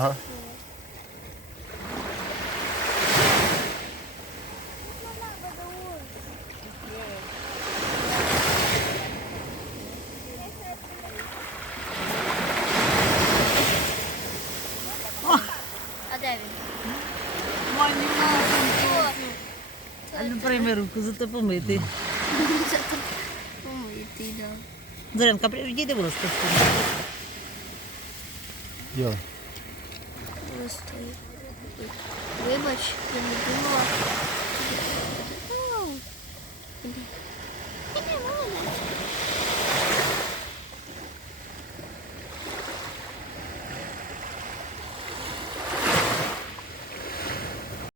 Ага. А де він? А ну прийми руку, зато помити. Помитий, да. Зорянка, відійди, будь ласка. Йо. Ось стоїть. Вибач, я не думала.